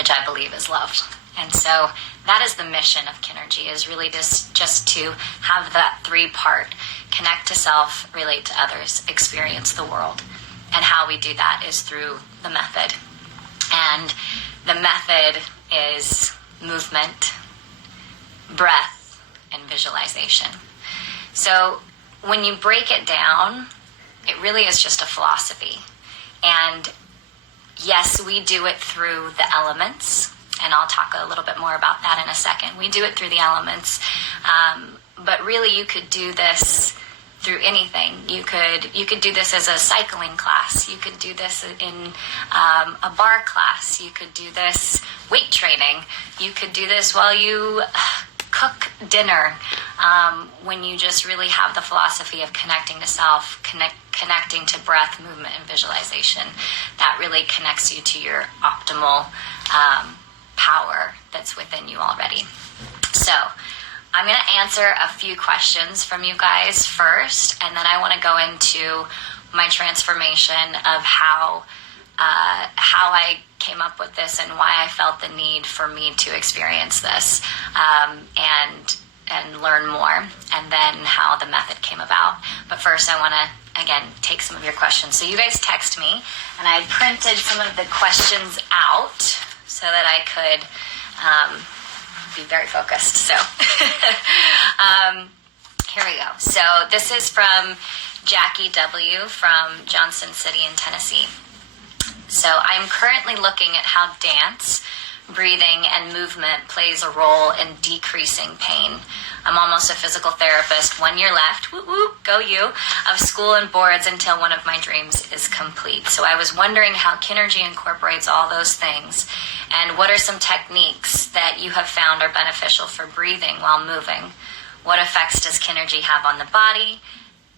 which I believe is love. And so that is the mission of Kinergy, is really just to have that three-part: connect to self, relate to others, experience the world. And how we do that is through the method. And the method is movement, breath, and visualization. So when you break it down, it really is just a philosophy. And yes, we do it through the elements, and I'll talk a little bit more about that in a second. We do it through the elements, but really you could do this through anything. You could do this as a cycling class. You could do this in a bar class. You could do this weight training. You could do this while you cook dinner, when you just really have the philosophy of connecting to self, connecting to breath, movement, and visualization. That really connects you to your optimal power that's within you already. So I'm going to answer a few questions from you guys first, and then I want to go into my transformation of how I came up with this and why I felt the need for me to experience this, and learn more, and then how the method came about. But first I want to, again, take some of your questions. So you guys text me, and I printed some of the questions out so that I could be very focused. So here we go. So this is from Jackie W. from Johnson City in Tennessee. So I'm currently looking at how dance, breathing, and movement plays a role in decreasing pain. I'm almost a physical therapist, 1 year left, whoop whoop, go you, of school and boards until one of my dreams is complete. So I was wondering how Kinergy incorporates all those things, and what are some techniques that you have found are beneficial for breathing while moving? What effects does Kinergy have on the body,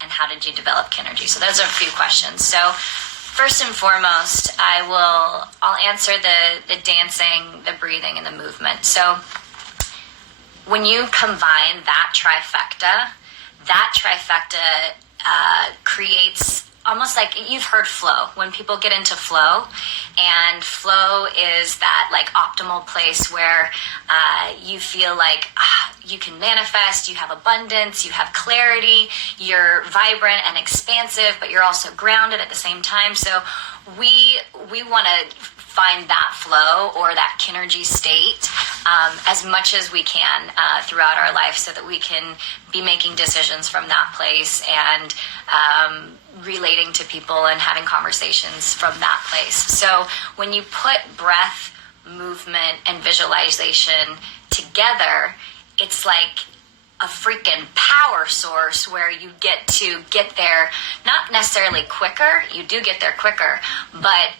and how did you develop Kinergy? So those are a few questions. So first and foremost, I'll answer the dancing, the breathing, and the movement. So when you combine that trifecta creates almost like, you've heard flow. When people get into flow, and flow is that like optimal place where you feel like you can manifest, you have abundance, you have clarity, you're vibrant and expansive, but you're also grounded at the same time. So we want to find that flow or that Kinergy state as much as we can throughout our life, so that we can be making decisions from that place, and relating to people and having conversations from that place. So when you put breath, movement, and visualization together, it's like a freaking power source where you get to get there, not necessarily quicker, you do get there quicker, but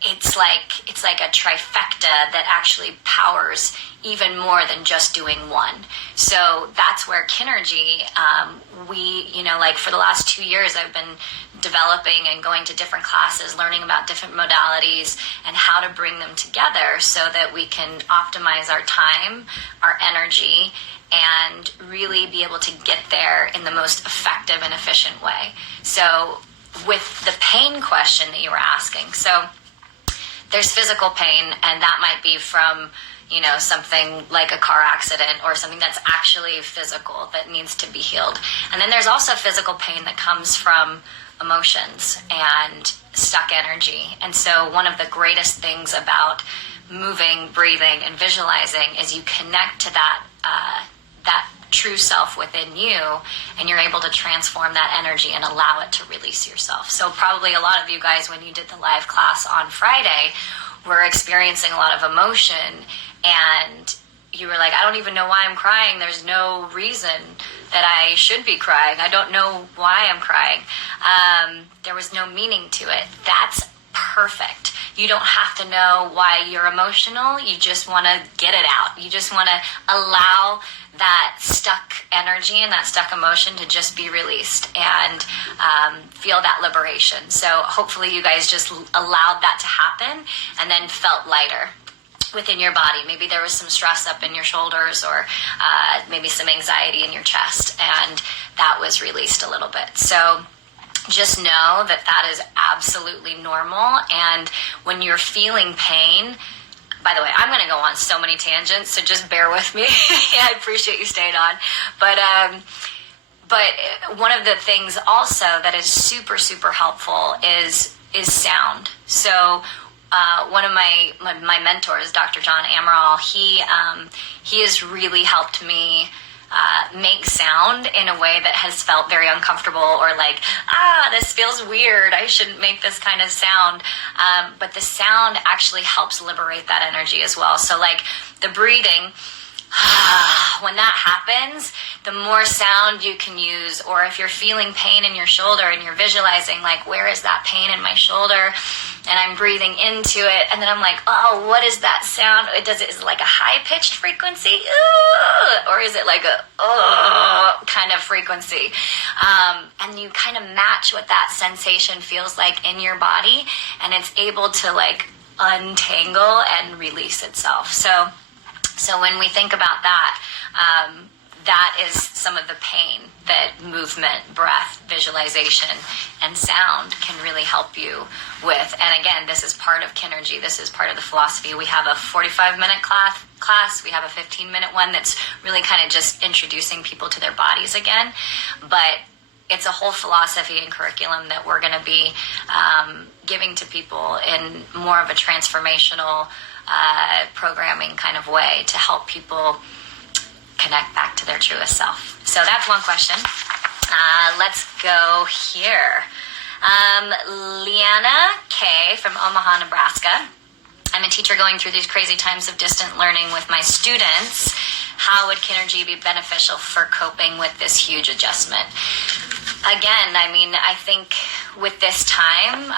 it's like a trifecta that actually powers even more than just doing one. So that's where Kinergy, like for the last 2 years, I've been developing and going to different classes, learning about different modalities and how to bring them together so that we can optimize our time, our energy, and really be able to get there in the most effective and efficient way. So with the pain question that you were asking, so there's physical pain, and that might be from, something like a car accident or something that's actually physical that needs to be healed. And then there's also physical pain that comes from emotions and stuck energy. And so one of the greatest things about moving, breathing, and visualizing is you connect to that true self within you, and you're able to transform that energy and allow it to release yourself. So probably a lot of you guys, when you did the live class on Friday, were experiencing a lot of emotion, and you were like, I don't even know why I'm crying. There's no reason that I should be crying. I don't know why I'm crying. There was no meaning to it. That's perfect. You don't have to know why you're emotional. You just want to get it out. You just want to allow that stuck energy and that stuck emotion to just be released and feel that liberation. So hopefully you guys just allowed that to happen and then felt lighter within your body. Maybe there was some stress up in your shoulders, or maybe some anxiety in your chest, and that was released a little bit. So just know that is absolutely normal. And when you're feeling pain, By the way, I'm going to go on so many tangents, so just bear with me. I appreciate you staying on. But one of the things also that is super, super helpful is sound. So one of my mentors, Dr. John Amaral, he has really helped me make sound in a way that has felt very uncomfortable, or like, this feels weird, I shouldn't make this kind of sound. But the sound actually helps liberate that energy as well. So like the breathing, when that happens, the more sound you can use, or if you're feeling pain in your shoulder and you're visualizing like, where is that pain in my shoulder? And I'm breathing into it, and then I'm like, oh, what is that sound? Is it like a high-pitched frequency? Or is it like a kind of frequency? And you kind of match what that sensation feels like in your body, and it's able to like untangle and release itself. So when we think about that, that is some of the pain that movement, breath, visualization, and sound can really help you with. And again, this is part of Kinergy. This is part of the philosophy. We have a 45-minute class. We have a 15-minute one that's really kind of just introducing people to their bodies again. But it's a whole philosophy and curriculum that we're going to be giving to people in more of a transformational programming kind of way to help people connect back to their truest self. So that's one question. Let's go here. Leanna K. from Omaha, Nebraska. I'm a teacher going through these crazy times of distant learning with my students. How would Kinergy be beneficial for coping with this huge adjustment? Again, I mean, I think with this time,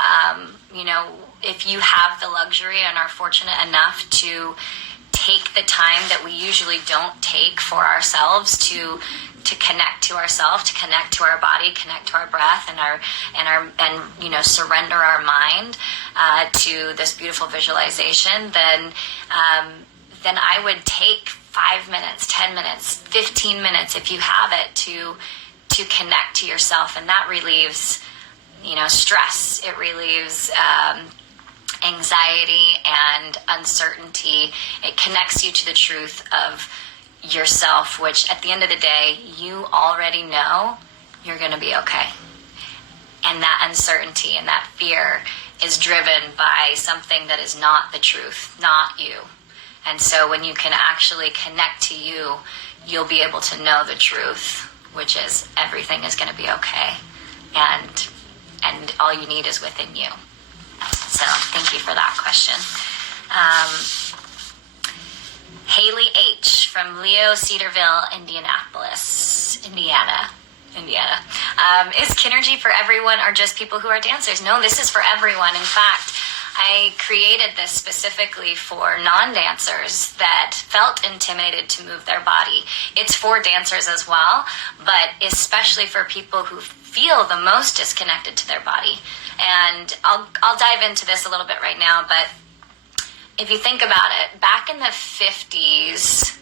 if you have the luxury and are fortunate enough to take the time that we usually don't take for ourselves to connect to ourselves, to connect to our body, connect to our breath, and surrender our mind to this beautiful visualization, then I would take 5 minutes, 10 minutes, 15 minutes, if you have it, to connect to yourself, and that relieves stress. It relieves anxiety and uncertainty. It connects you to the truth of yourself, which at the end of the day, you already know you're going to be okay. And that uncertainty and that fear is driven by something that is not the truth, not you. And so when you can actually connect to you, you'll be able to know the truth, which is everything is going to be okay. And all you need is within you. So thank you for that question. Haley H. from Leo Cedarville, Indiana. Is Kinergy for everyone or just people who are dancers? No, this is for everyone. In fact, I created this specifically for non-dancers that felt intimidated to move their body. It's for dancers as well, but especially for people who feel the most disconnected to their body. And I'll dive into this a little bit right now, but if you think about it, back in the 50s,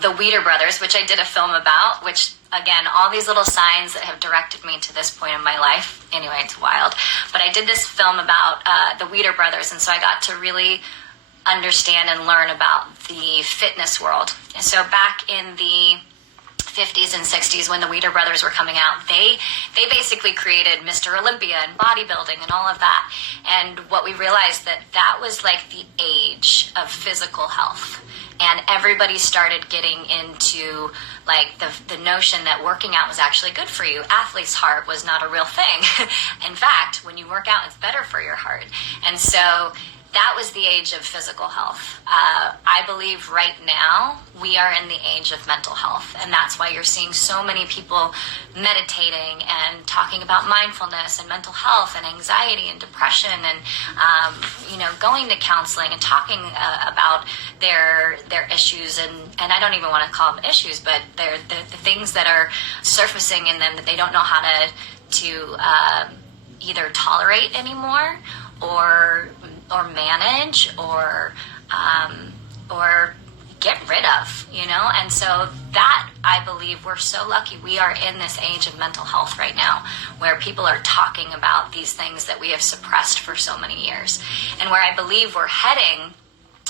the Weeder brothers, which I did a film about, which, again, all these little signs that have directed me to this point in my life. Anyway, it's wild. But I did this film about the Weeder brothers, and so I got to really understand and learn about the fitness world. And so back in the 50s and 60s, when the Weeder brothers were coming out, they basically created Mr. Olympia and bodybuilding and all of that. And what we realized that was like the age of physical health. And everybody started getting into like the notion that working out was actually good for you. Athlete's heart was not a real thing. In fact, when you work out, it's better for your heart. And so that was the age of physical health. I believe right now we are in the age of mental health, and that's why you're seeing so many people meditating and talking about mindfulness and mental health and anxiety and depression and going to counseling and talking about their issues and I don't even want to call them issues, but they're the things that are surfacing in them that they don't know how to either tolerate anymore or manage or get rid of, and so that, I believe, we're so lucky we are in this age of mental health right now, where people are talking about these things that we have suppressed for so many years, and where I believe we're heading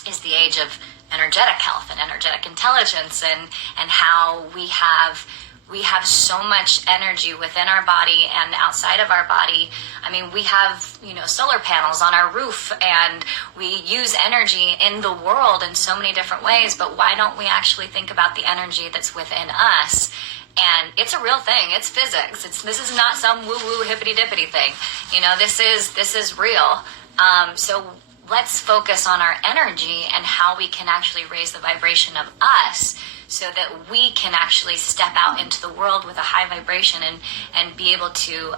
is the age of energetic health and energetic intelligence, and how we have so much energy within our body and outside of our body. I mean, we have, solar panels on our roof, and we use energy in the world in so many different ways, but why don't we actually think about the energy that's within us? And it's a real thing. It's physics. This is not some woo-woo hippity-dippity thing. This is real. So let's focus on our energy and how we can actually raise the vibration of us, so that we can actually step out into the world with a high vibration and be able to,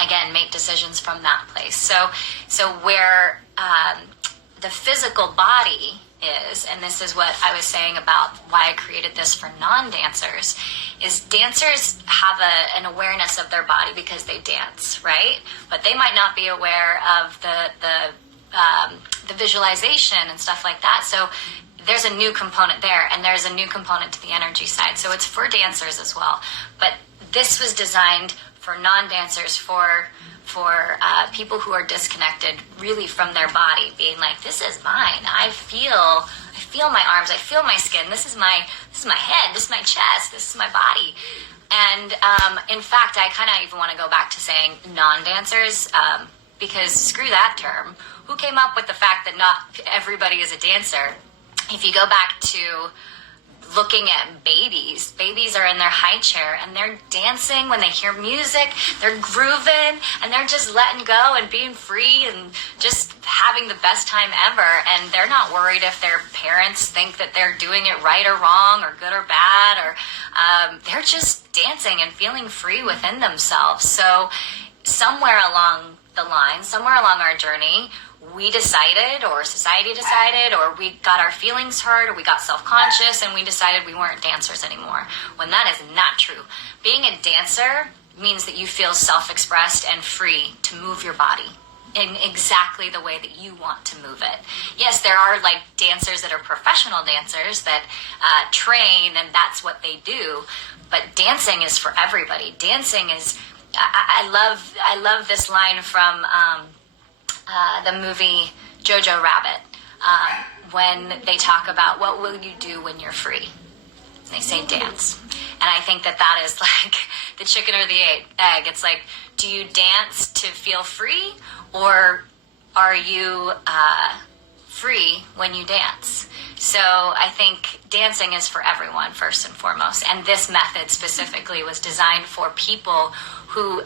again, make decisions from that place. So where the physical body is, and this is what I was saying about why I created this for non-dancers, is dancers have an awareness of their body because they dance, right? But they might not be aware of the visualization and stuff like that. So there's a new component there, and there's a new component to the energy side. So it's for dancers as well. But this was designed for non-dancers, for people who are disconnected really from their body, being like, this is mine. I feel my arms, I feel my skin. This is my head, this is my chest, this is my body. And in fact, I kind of even want to go back to saying non-dancers, because screw that term. Who came up with the fact that not everybody is a dancer? If you go back to looking at babies are in their high chair and they're dancing when they hear music, they're grooving, and they're just letting go and being free and just having the best time ever. And they're not worried if their parents think that they're doing it right or wrong or good or bad, or they're just dancing and feeling free within themselves. So somewhere along the line, somewhere along our journey, we decided, or society decided, or we got our feelings hurt, or we got self-conscious, and we decided we weren't dancers anymore, when that is not true. Being a dancer means that you feel self-expressed and free to move your body in exactly the way that you want to move it. Yes, there are like dancers that are professional dancers that train, and that's what they do, but dancing is for everybody. Dancing is, I love this line from the movie Jojo Rabbit, when they talk about what will you do when you're free. They say dance. And I think that is like the chicken or the egg. It's like, do you dance to feel free, or are you free when you dance? So I think dancing is for everyone, first and foremost. And this method specifically was designed for people who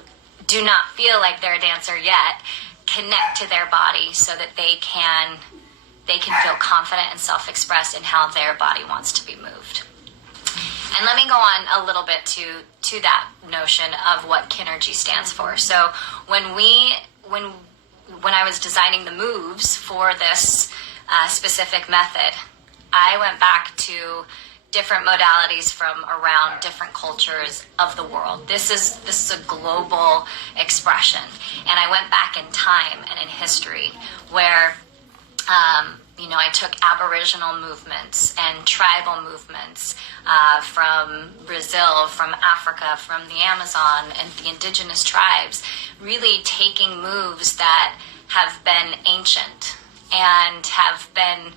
do not feel like they're a dancer yet, connect to their body so that they can feel confident and self-expressed in how their body wants to be moved. And let me go on a little bit to that notion of what Kinergy stands for. So when I was designing the moves for this specific method, I went back to different modalities from around different cultures of the world. This is a global expression. And I went back in time and in history where, I took Aboriginal movements and tribal movements from Brazil, from Africa, from the Amazon, and the indigenous tribes, really taking moves that have been ancient and have been,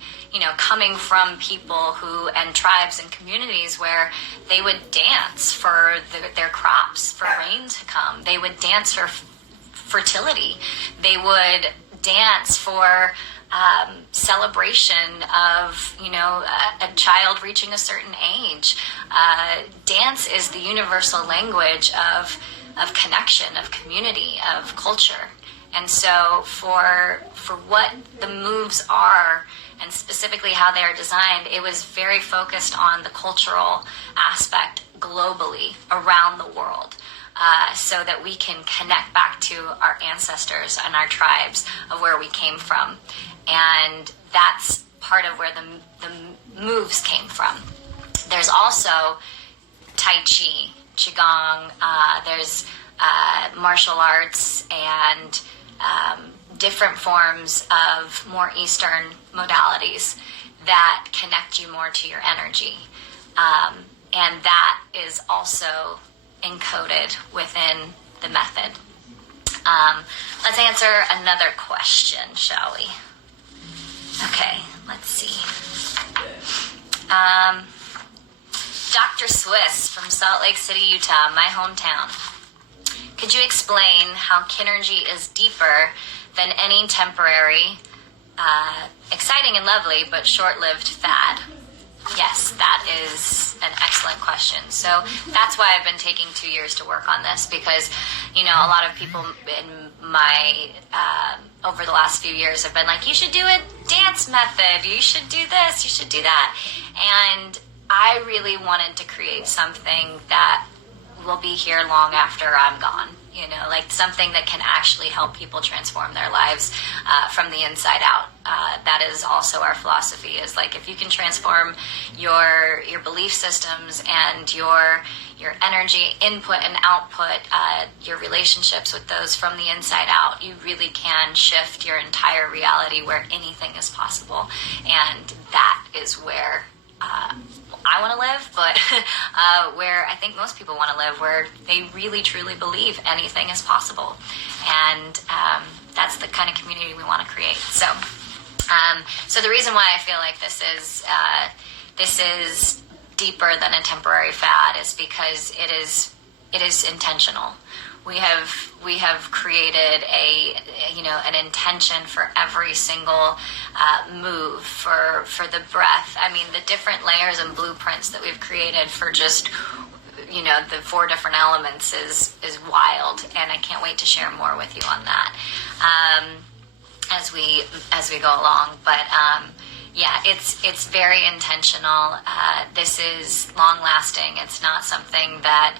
coming from people and tribes and communities where they would dance for their crops, for rain to come. They would dance for fertility. They would dance for celebration of, a child reaching a certain age. Dance is the universal language of connection, of community, of culture. And so for what the moves are, and specifically how they are designed, it was very focused on the cultural aspect globally around the world, so that we can connect back to our ancestors and our tribes of where we came from. And that's part of where the moves came from. There's also Tai Chi, Qigong, there's martial arts, and different forms of more Eastern modalities that connect you more to your energy. And that is also encoded within the method. Let's answer another question, shall we? Okay. let's see. Dr. Swiss from Salt Lake City, Utah, my hometown. Could you explain how Kinergy is deeper than any temporary, exciting and lovely, but short-lived fad? Yes, that is an excellent question. So that's why I've been taking 2 years to work on this, because, you know, a lot of people in my, over the last few years have been like, you should do a dance method, you should do this, you should do that. And I really wanted to create something that will be here long after I'm gone. You know, like something that can actually help people transform their lives from the inside out. That is also our philosophy, is like, if you can transform your belief systems and your energy input and output, your relationships with those from the inside out, you really can shift your entire reality where anything is possible. And that is where I want to live, but where I think most people want to live, where they really truly believe anything is possible. And that's the kind of community we want to create. So the reason why I feel like this is deeper than a temporary fad is because it is intentional. We have created an intention for every single move, for the breath. I mean, the different layers and blueprints that we've created for just, you know, the 4 different elements is wild, and I can't wait to share more with you on that as we go along. But yeah, it's very intentional. This is long lasting. It's not something that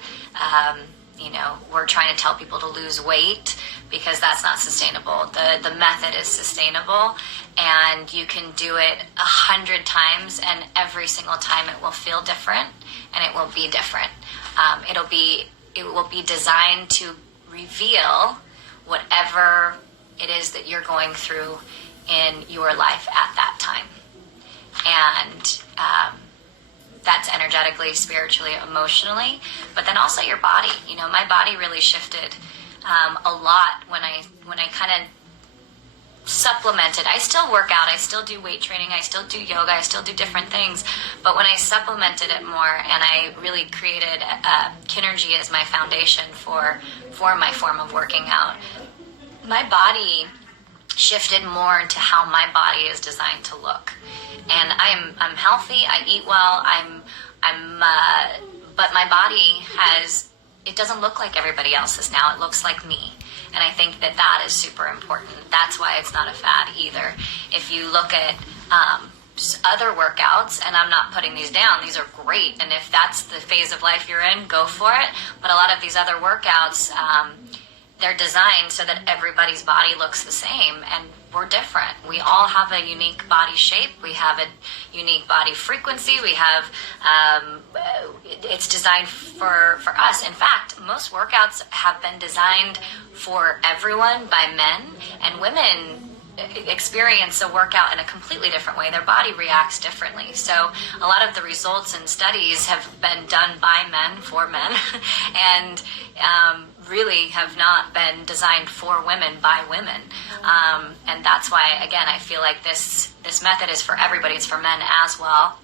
you know, we're trying to tell people to lose weight, because that's not sustainable. The method is sustainable, and you can do it 100 times, and every single time it will feel different, and it will be different. It will be designed to reveal whatever it is that you're going through in your life at that time. And that's energetically, spiritually, emotionally, but then also your body. You know, my body really shifted a lot when I kind of supplemented. I still work out, I still do weight training, I still do yoga, I still do different things, but when I supplemented it more and I really created Kinergy as my foundation for my form of working out, my body shifted more into how my body is designed to look. And I'm healthy, I eat well, but my body it doesn't look like everybody else's now, it looks like me. And I think that is super important. That's why it's not a fad either. If you look at other workouts, and I'm not putting these down, these are great, and if that's the phase of life you're in, go for it. But a lot of these other workouts, they're designed so that everybody's body looks the same, and we're different. We all have a unique body shape. We have a unique body frequency. We have, it's designed for us. In fact, most workouts have been designed for everyone by men, and women experience a workout in a completely different way. Their body reacts differently. So a lot of the results and studies have been done by men for men, and really have not been designed for women by women. And that's why, again, I feel like this method is for everybody. It's for men as well.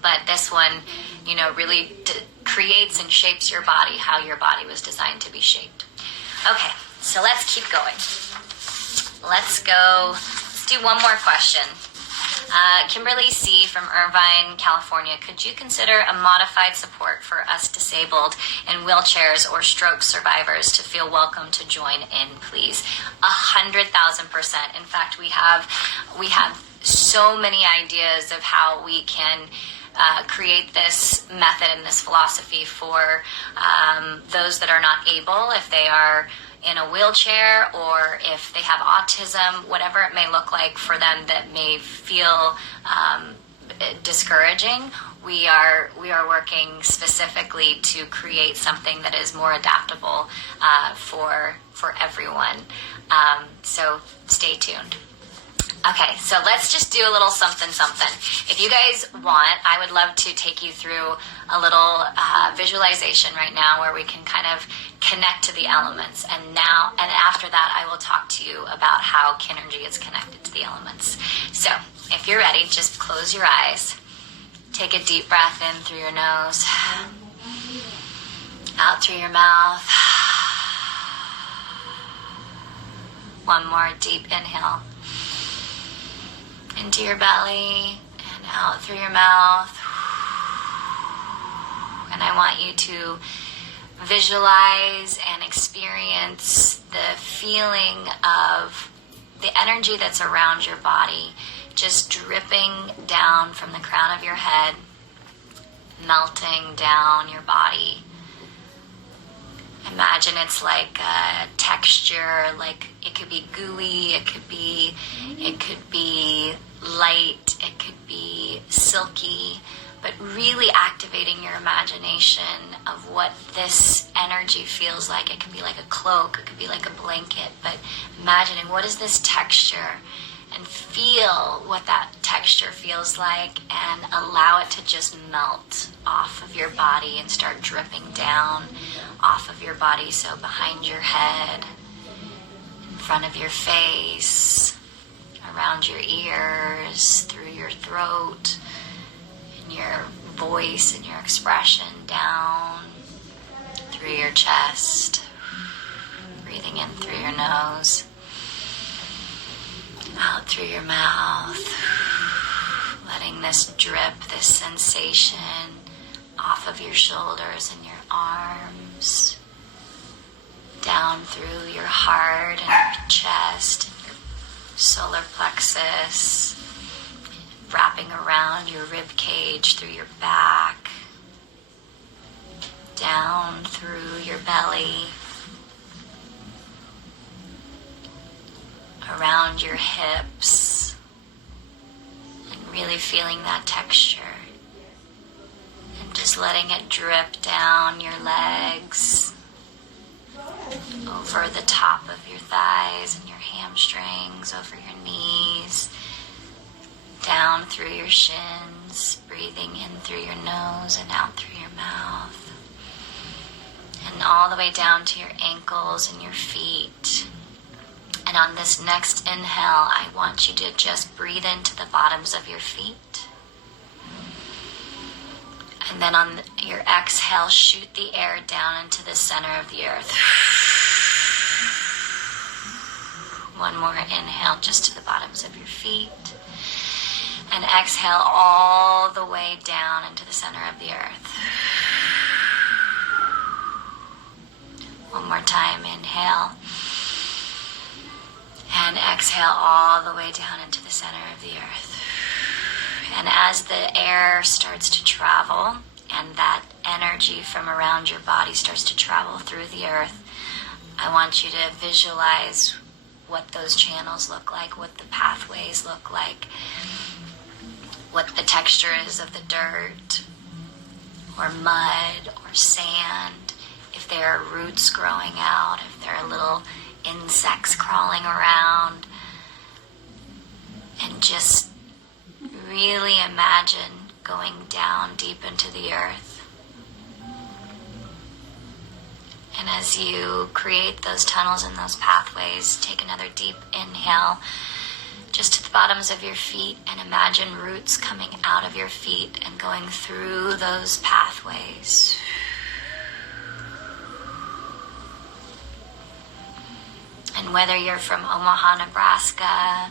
But this one, you know, really creates and shapes your body how your body was designed to be shaped. Okay, so let's keep going. Let's do one more question. Kimberly C. from Irvine, California. Could you consider a modified support for us disabled in wheelchairs or stroke survivors to feel welcome to join in, please? 100,000%. In fact, we have so many ideas of how we can create this method and this philosophy for those that are not able, if they are in a wheelchair or if they have autism, whatever it may look like for them that may feel discouraging. We are working specifically to create something that is more adaptable for everyone. So stay tuned. Okay, so let's just do a little something. If you guys want, I would love to take you through a little visualization right now where we can kind of connect to the elements. And after that, I will talk to you about how Kinergy is connected to the elements. So if you're ready, just close your eyes. Take a deep breath in through your nose, out through your mouth. One more deep inhale. Into your belly and out through your mouth. And I want you to visualize and experience the feeling of the energy that's around your body just dripping down from the crown of your head, melting down your body. Imagine it's like a texture, like it could be gooey, it could be light, it could be silky, but really activating your imagination of what this energy feels like. It could be like a cloak, it could be like a blanket, but imagining what is this texture and feel what that texture feels like and allow it to just melt off of your body and start dripping down off of your body. So behind your head, in front of your face, around your ears, through your throat, in your voice and your expression, down through your chest, breathing in through your nose, out through your mouth, letting this drip, this sensation off of your shoulders and your arms, down through your heart and your chest, and your solar plexus, wrapping around your rib cage through your back, down through your belly, around your hips, and really feeling that texture. And just letting it drip down your legs, over the top of your thighs and your hamstrings, over your knees, down through your shins, breathing in through your nose and out through your mouth, and all the way down to your ankles and your feet. And on this next inhale, I want you to just breathe into the bottoms of your feet. And then on your exhale, shoot the air down into the center of the earth. One more inhale just to the bottoms of your feet. And exhale all the way down into the center of the earth. One more time, inhale. And exhale all the way down into the center of the earth. And as the air starts to travel and that energy from around your body starts to travel through the earth, I want you to visualize what those channels look like, what the pathways look like, what the texture is of the dirt or mud or sand, if there are roots growing out, if there are little insects crawling around, and just really imagine going down deep into the earth. And as you create those tunnels and those pathways, take another deep inhale just to the bottoms of your feet and imagine roots coming out of your feet and going through those pathways. And whether you're from Omaha, Nebraska,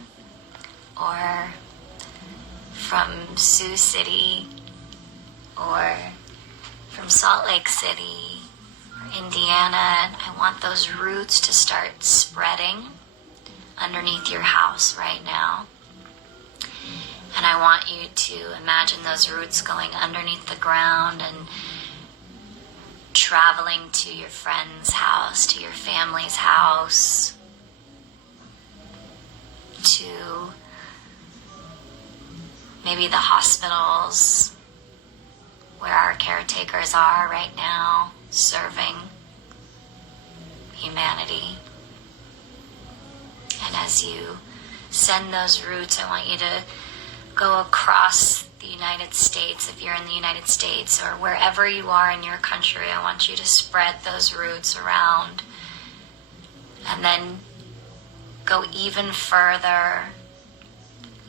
or from Sioux City, or from Salt Lake City, or Indiana, I want those roots to start spreading underneath your house right now. And I want you to imagine those roots going underneath the ground and traveling to your friend's house, to your family's house, to maybe the hospitals where our caretakers are right now, serving humanity. And as you send those roots. I want you to go across the United States, if you're in the United States, or wherever you are in your country. I want you to spread those roots around, and then go even further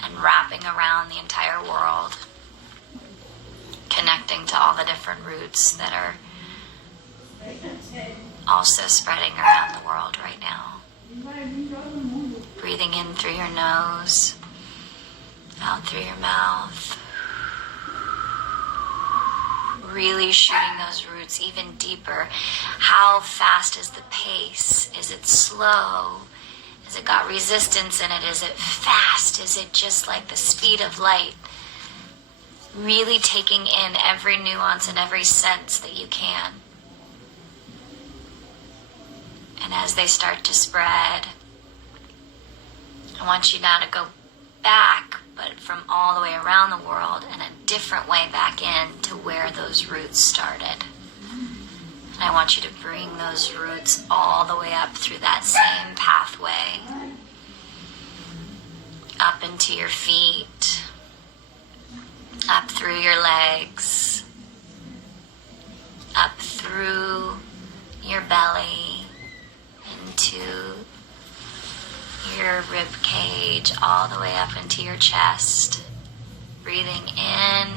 and wrapping around the entire world, connecting to all the different roots that are also spreading around the world right now. Breathing in through your nose, out through your mouth. Really shooting those roots even deeper. How fast is the pace? Is it slow? Has it got resistance in it? Is it fast? Is it just like the speed of light? Really taking in every nuance and every sense that you can. And as they start to spread, I want you now to go back, but from all the way around the world and a different way back in to where those roots started. And I want you to bring those roots all the way up through that same pathway, up into your feet, up through your legs, up through your belly, into your rib cage, all the way up into your chest. Breathing in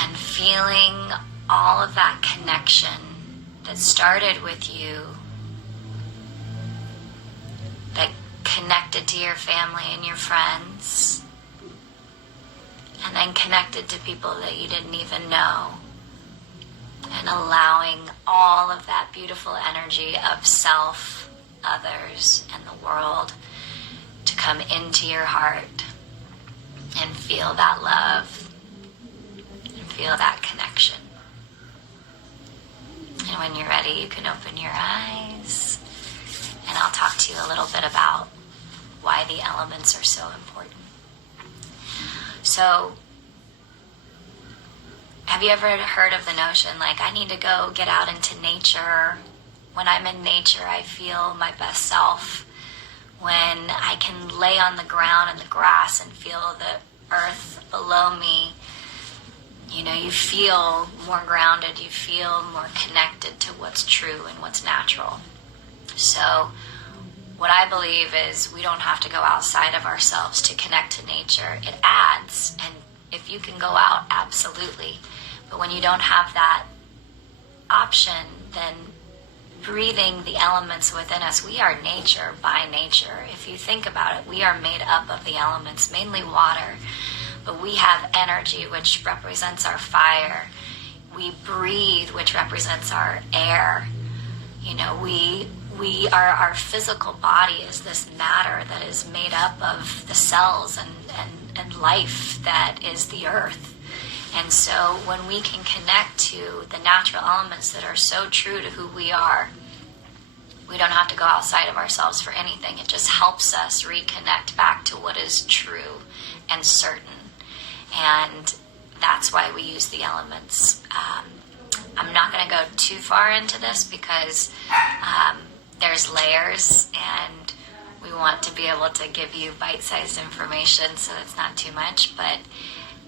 and feeling all of that connection that started with you, that connected to your family and your friends, and then connected to people that you didn't even know, and allowing all of that beautiful energy of self, others, and the world to come into your heart and feel that love and feel that connection. And when you're ready, you can open your eyes, and I'll talk to you a little bit about why the elements are so important. So, have you ever heard of the notion, like, I need to go get out into nature? When I'm in nature, I feel my best self. When I can lay on the ground in the grass and feel the earth below me, you know, you feel more grounded, you feel more connected to what's true and what's natural. So what I believe is we don't have to go outside of ourselves to connect to nature. It adds, and if you can go out, absolutely. But when you don't have that option, then breathing the elements within us, we are nature by nature. If you think about it, we are made up of the elements, mainly water. But we have energy, which represents our fire. We breathe, which represents our air. You know, our physical body is this matter that is made up of the cells and life that is the earth. And so when we can connect to the natural elements that are so true to who we are, we don't have to go outside of ourselves for anything. It just helps us reconnect back to what is true and certain. And that's why we use the elements. I'm not going to go too far into this because there's layers, and we want to be able to give you bite-sized information, so it's not too much. But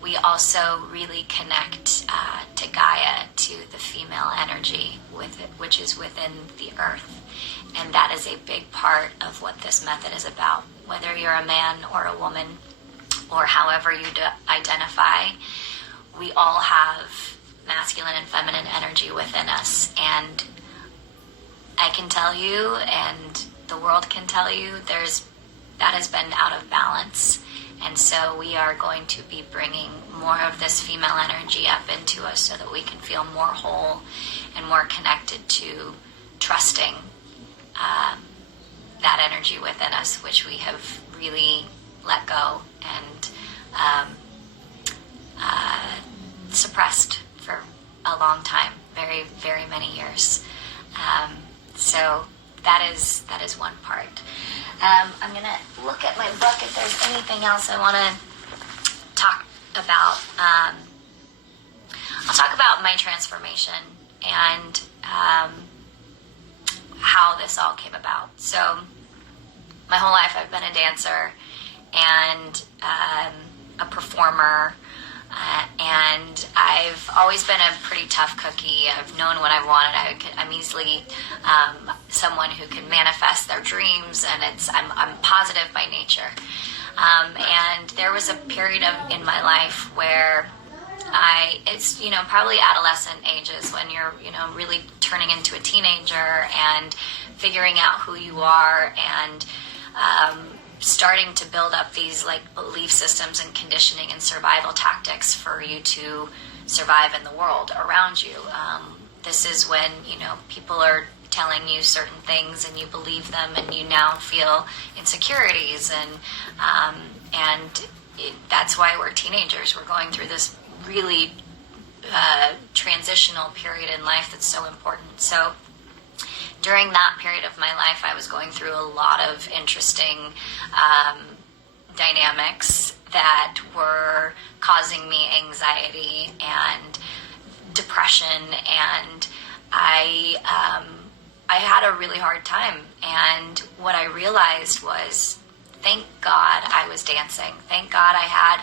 we also really connect to Gaia, to the female energy, with it, which is within the earth. And that is a big part of what this method is about. Whether you're a man or a woman, or however you identify, we all have masculine and feminine energy within us. And I can tell you, and the world can tell you, that has been out of balance. And so we are going to be bringing more of this female energy up into us so that we can feel more whole and more connected to trusting that energy within us, which we have really let go and suppressed for a long time, very, very many years. So that is one part. I'm going to look at my book if there's anything else I want to talk about. I'll talk about my transformation and how this all came about. So my whole life I've been a dancer and a performer. And I've always been a pretty tough cookie. I've known what I wanted. I'm easily someone who can manifest their dreams, and I'm positive by nature. And there was a period in my life where it's probably adolescent ages when you're really turning into a teenager and figuring out who you are and starting to build up these like belief systems and conditioning and survival tactics for you to survive in the world around you. This is when people are telling you certain things and you believe them, and you now feel insecurities, and that's why we're teenagers. We're going through this really transitional period in life that's so important. So during that period of my life, I was going through a lot of interesting dynamics that were causing me anxiety and depression, and I had a really hard time. And what I realized was, thank God I was dancing. Thank God I had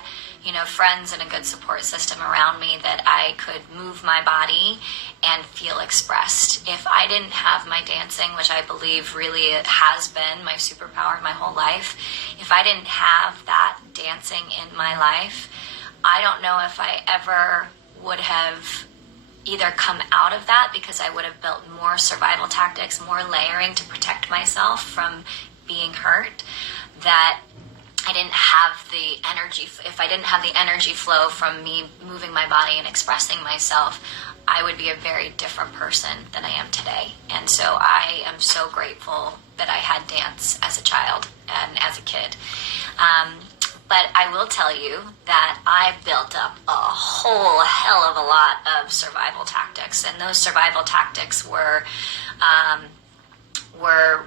friends and a good support system around me that I could move my body and feel expressed. If I didn't have my dancing, which I believe really it has been my superpower my whole life, if I didn't have that dancing in my life, I don't know if I ever would have either come out of that, because I would have built more survival tactics, more layering to protect myself from being hurt, that I didn't have the energy. If I didn't have the energy flow from me moving my body and expressing myself, I would be a very different person than I am today. And so I am so grateful that I had dance as a child and as a kid. But I will tell you that I built up a whole hell of a lot of survival tactics, and those survival tactics were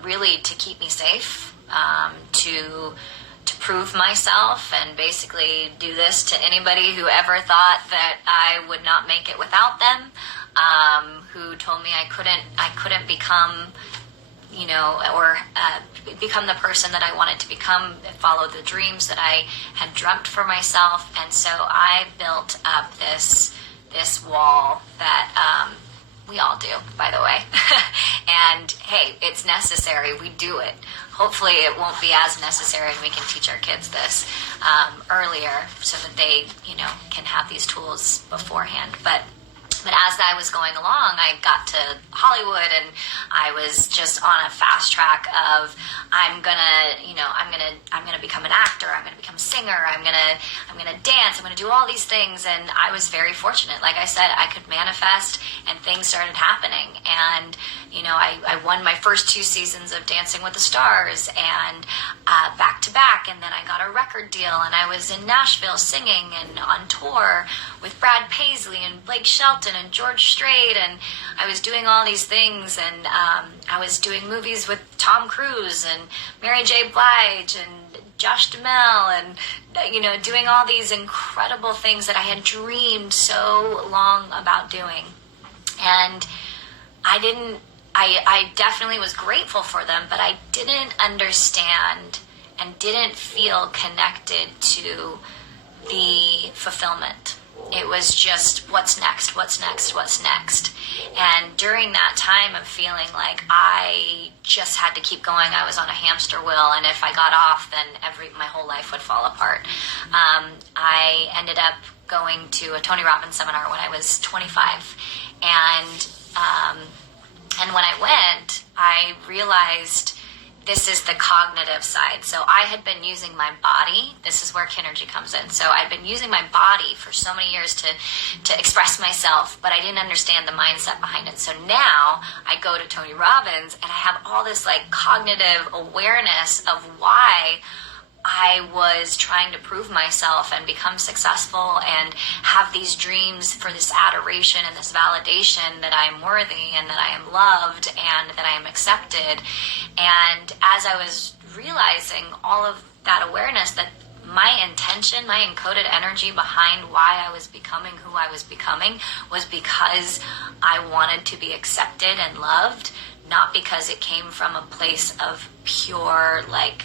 really to keep me safe, to prove myself, and basically do this to anybody who ever thought that I would not make it without them, who told me I couldn't become, or become the person that I wanted to become, follow the dreams that I had dreamt for myself. And so I built up this wall that we all do, by the way. And hey, it's necessary. We do it. Hopefully it won't be as necessary, and we can teach our kids this earlier so that they, can have these tools beforehand. But as I was going along, I got to Hollywood, and I was just on a fast track of I'm gonna become an actor, I'm gonna become a singer, I'm gonna dance, I'm gonna do all these things. And I was very fortunate. Like I said, I could manifest, and things started happening. And I won my first 2 seasons of Dancing with the Stars, and back to back. And then I got a record deal, and I was in Nashville singing and on tour with Brad Paisley and Blake Shelton and George Strait, and I was doing all these things, and I was doing movies with Tom Cruise and Mary J. Blige and Josh Duhamel, and doing all these incredible things that I had dreamed so long about doing. And I definitely was grateful for them, but I didn't understand and didn't feel connected to the fulfillment. It was just, what's next, what's next, what's next. And during that time of feeling like I just had to keep going, I was on a hamster wheel, and if I got off, then my whole life would fall apart. I ended up going to a Tony Robbins seminar when I was 25. And when I went, I realized this is the cognitive side. So I had been using my body. This is where Kinergy comes in. So I'd been using my body for so many years to express myself, but I didn't understand the mindset behind it. So now I go to Tony Robbins, and I have all this like cognitive awareness of why I was trying to prove myself and become successful and have these dreams for this adoration and this validation that I'm worthy and that I am loved and that I am accepted. And as I was realizing all of that awareness, that my intention, my encoded energy behind why I was becoming who I was becoming was because I wanted to be accepted and loved, not because it came from a place of pure like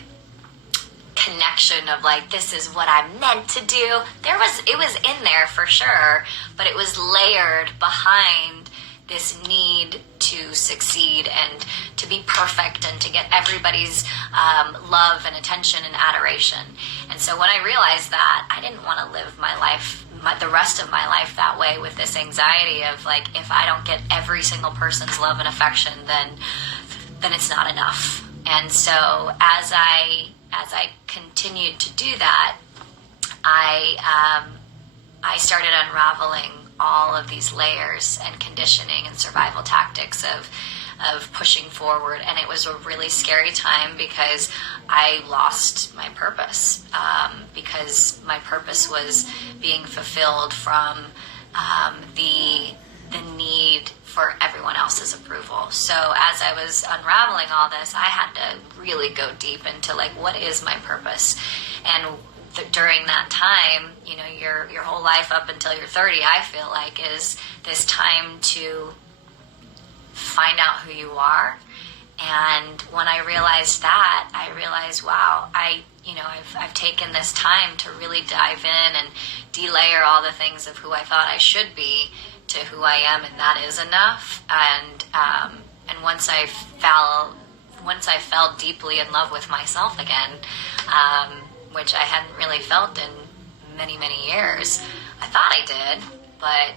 connection of like, this is what I'm meant to do. It was in there for sure, but it was layered behind this need to succeed and to be perfect and to get everybody's love and attention and adoration. And so when I realized that, I didn't want to live my life, the rest of my life that way, with this anxiety of like, if I don't get every single person's love and affection, then it's not enough. And so as I continued to do that, I started unraveling all of these layers and conditioning and survival tactics of pushing forward. And it was a really scary time because I lost my purpose, because my purpose was being fulfilled from the need for everyone else's approval. So as I was unraveling all this, I had to really go deep into like, what is my purpose? And during that time, you know, your whole life up until you're 30, I feel like, is this time to find out who you are. And when I realized that, I realized, wow, I've taken this time to really dive in and delayer all the things of who I thought I should be to who I am, and that is enough. And once I fell deeply in love with myself again, which I hadn't really felt in many, many years. I thought I did, but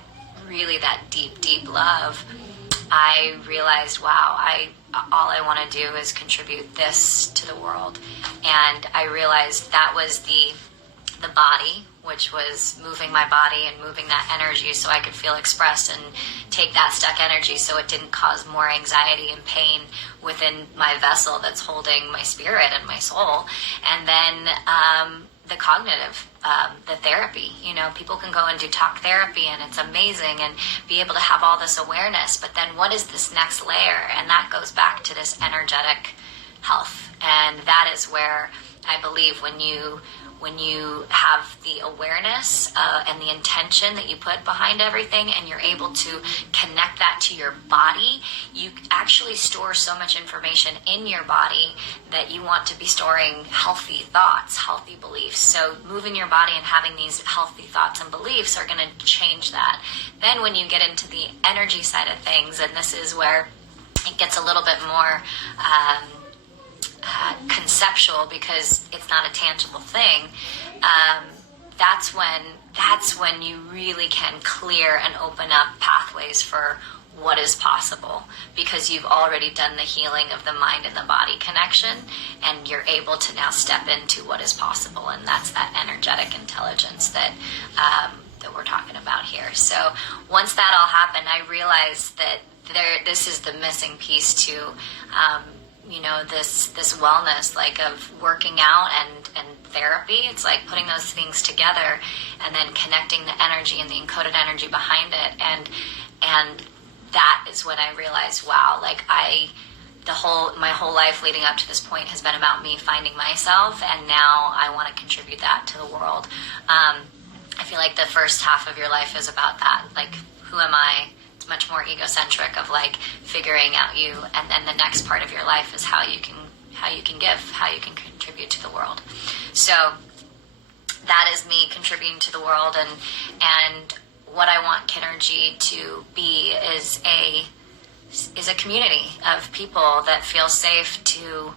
really that deep, deep love, I realized, wow, all I want to do is contribute this to the world. And I realized that was the body, which was moving my body and moving that energy so I could feel expressed and take that stuck energy so it didn't cause more anxiety and pain within my vessel that's holding my spirit and my soul. And then the cognitive, the therapy. You know, people can go and do talk therapy and it's amazing and be able to have all this awareness. But then what is this next layer? And that goes back to this energetic health. And that is where I believe when you have the awareness and the intention that you put behind everything, and you're able to connect that to your body, you actually store so much information in your body that you want to be storing healthy thoughts, healthy beliefs. So moving your body and having these healthy thoughts and beliefs are going to change that. Then when you get into the energy side of things, and this is where it gets a little bit more conceptual because it's not a tangible thing, that's when you really can clear and open up pathways for what is possible, because you've already done the healing of the mind and the body connection, and you're able to now step into what is possible. And that's that energetic intelligence that we're talking about here. So once that all happened, I realized that this is the missing piece to this wellness, like of working out and therapy. It's like putting those things together and then connecting the energy and the encoded energy behind it. And that is when I realized, wow, like my whole life leading up to this point has been about me finding myself, and now I want to contribute that to the world. I feel like the first half of your life is about that, like, who am I? It's much more egocentric of like figuring out you, and then the next part of your life is how you can give, how you can contribute to the world. So that is me contributing to the world, and what I want Kinergy to be is a community of people that feel safe to.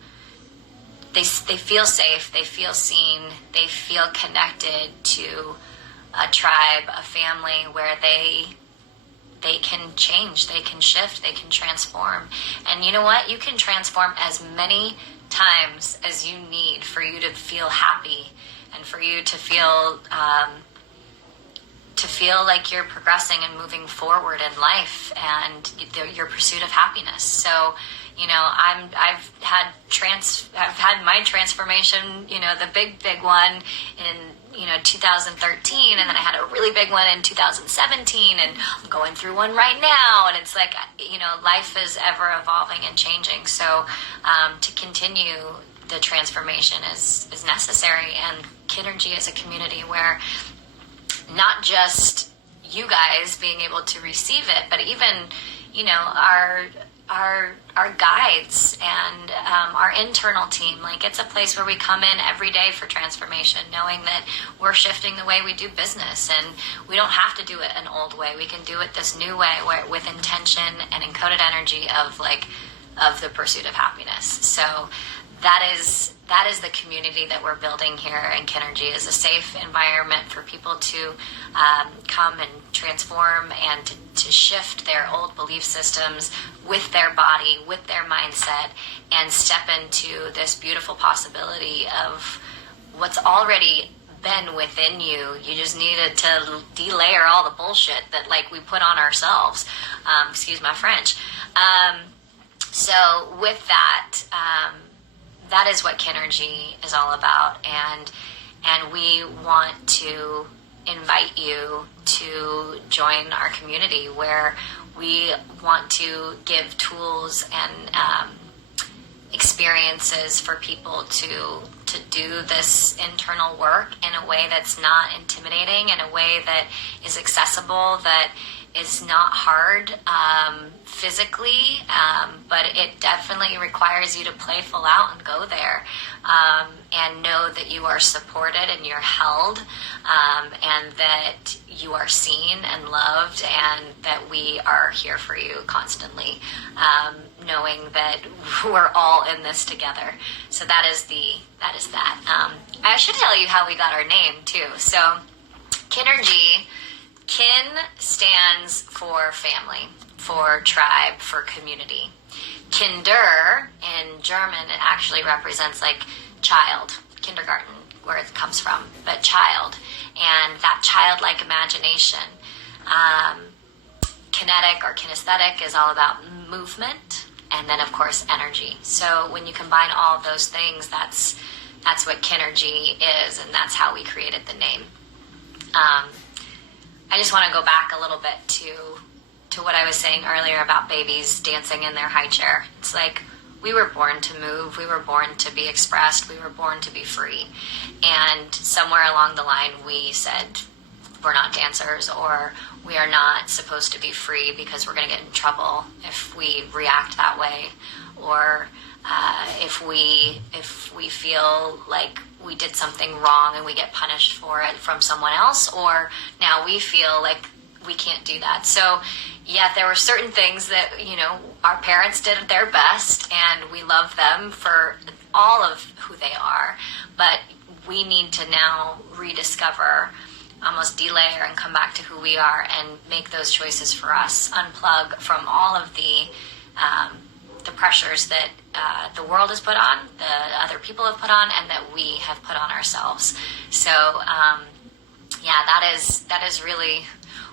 They feel safe, they feel seen, they feel connected to a tribe, a family where they can change, they can shift, they can transform. And you know what? You can transform as many times as you need for you to feel happy and for you to feel like you're progressing and moving forward in life and your pursuit of happiness. So, you know, I've had my transformation, you know, the big one in 2013, and then I had a really big one in 2017, and I'm going through one right now, and it's like, you know, life is ever evolving and changing. So to continue the transformation is necessary, and Kinergy is a community where not just you guys being able to receive it, but even, you know, our our guides and our internal team. Like, it's a place where we come in every day for transformation, knowing that we're shifting the way we do business, and we don't have to do it an old way. We can do it this new way, where with intention and encoded energy of the pursuit of happiness. So that is the community that we're building here in Kinergy, is a safe environment for people to come and transform and to shift their old belief systems with their body, with their mindset, and step into this beautiful possibility of what's already been within you. You just needed to delayer all the bullshit that we put on ourselves. Excuse my French. So with that, that is what Kinergy is all about, and we want to invite you to join our community, where we want to give tools and experiences for people to do this internal work in a way that's not intimidating, in a way that is accessible, that is not hard physically, but it definitely requires you to play full out and go there, and know that you are supported and you're held, and that you are seen and loved, and that we are here for you constantly, knowing that we're all in this together. So that is that. I should tell you how we got our name too. So Kinergy, Kin stands for family, for tribe, for community. Kinder in German, it actually represents child, kindergarten, where it comes from, but child, and that childlike imagination. Kinetic or kinesthetic is all about movement, and then of course energy. So when you combine all of those things, that's what Kinergy is, and that's how we created the name. I just want to go back a little bit to what I was saying earlier about babies dancing in their high chair. It's we were born to move, we were born to be expressed, we were born to be free. And somewhere along the line we said we're not dancers, or we are not supposed to be free because we're going to get in trouble if we react that way, or if we feel like we did something wrong and we get punished for it from someone else, or now we feel like we can't do that. So yeah, there were certain things that, our parents did their best, and we love them for all of who they are, but we need to now rediscover, almost delayer, and come back to who we are and make those choices for us, unplug from all of the pressures that the world has put on, the other people have put on, and that we have put on ourselves. So that is really,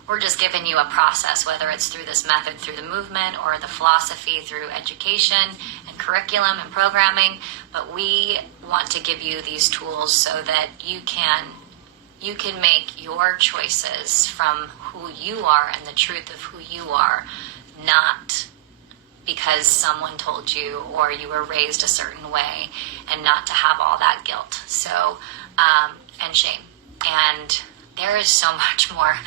we're just giving you a process, whether it's through this method, through the movement, or the philosophy, through education and curriculum and programming. But we want to give you these tools so that you can make your choices from who you are and the truth of who you are, not because someone told you or you were raised a certain way, and not to have all that guilt. So, and shame. And there is so much more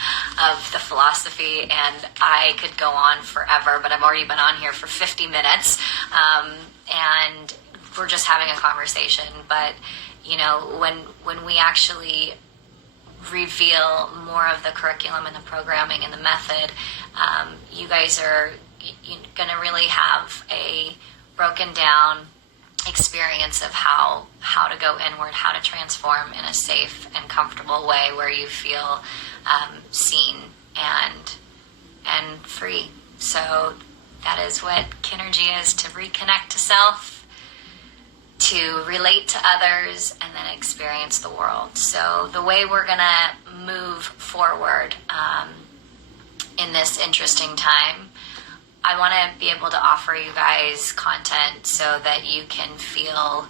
of the philosophy, and I could go on forever, but I've already been on here for 50 minutes, and we're just having a conversation. But, when we actually reveal more of the curriculum and the programming and the method, you guys are going to really have a broken down experience of how to go inward, how to transform in a safe and comfortable way where you feel seen and free. So that is what Kinergy is: to reconnect to self, to relate to others, and then experience the world. So the way we're going to move forward in this interesting time, I want to be able to offer you guys content so that you can feel,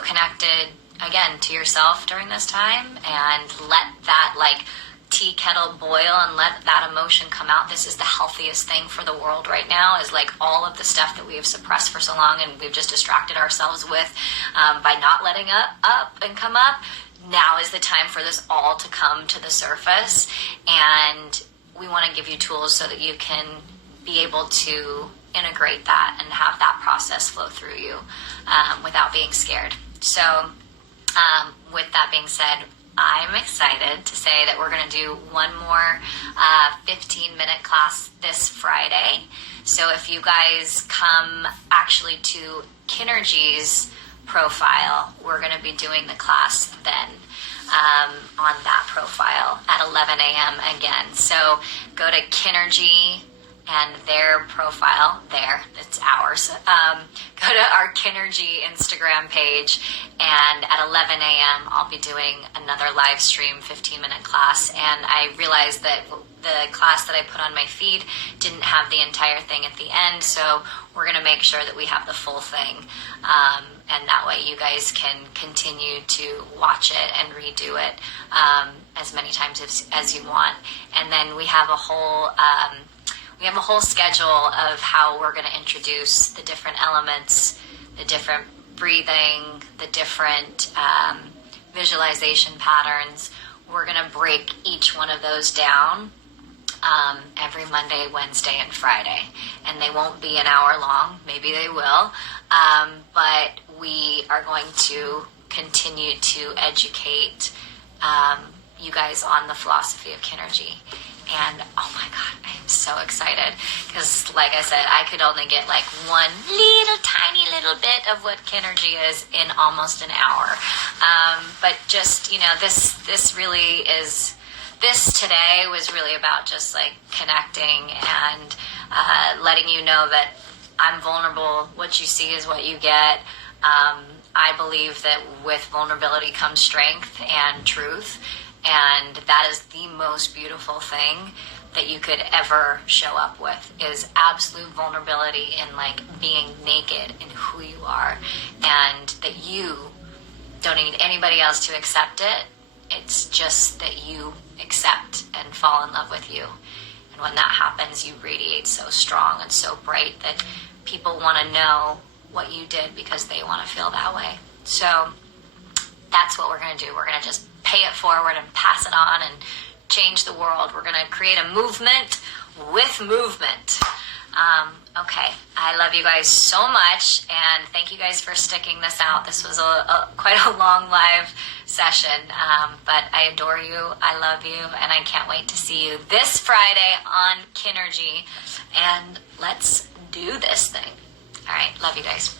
connected again to yourself during this time, and let that tea kettle boil and let that emotion come out. This is the healthiest thing for the world right now, is all of the stuff that we have suppressed for so long and we've just distracted ourselves with by not letting up and come up. Now is the time for this all to come to the surface, and we want to give you tools so that you can be able to integrate that and have that process flow through you without being scared. So with that being said, I'm excited to say that we're going to do one more 15-minute class this Friday. So if you guys come actually to Kinergy's profile, we're going to be doing the class then on that profile at 11 a.m. again. So go to Kinergy and their profile there, it's ours. Go to our Kinergy Instagram page, and at 11 a.m. I'll be doing another live stream 15-minute class. And I realized that the class that I put on my feed didn't have the entire thing at the end, so we're going to make sure that we have the full thing. And that way you guys can continue to watch it and redo it as many times as you want. And then we have a whole schedule of how we're going to introduce the different elements, the different breathing, the different visualization patterns. We're going to break each one of those down every Monday, Wednesday, and Friday. And they won't be an hour long. Maybe they will. But we are going to continue to educate you guys on the philosophy of Kinergy. And oh my God, I am so excited because, like I said, I could only get like one tiny little bit of what Kinergy is in almost an hour. But just, this really is, this today was really about just like connecting and letting you know that I'm vulnerable. What you see is what you get. I believe that with vulnerability comes strength and truth. And that is the most beautiful thing that you could ever show up with, is absolute vulnerability in like being naked in who you are, and that you don't need anybody else to accept it. It's just that you accept and fall in love with you. And when that happens, you radiate so strong and so bright that people want to know what you did because they want to feel that way. So that's what we're going to do. We're going to just pay it forward and pass it on and change the world. We're going to create a movement with movement. Okay, I love you guys so much, and thank you guys for sticking this out. This was quite a long live session, but I adore you, I love you, and I can't wait to see you this Friday on Kinergy, and let's do this thing. All right, love you guys.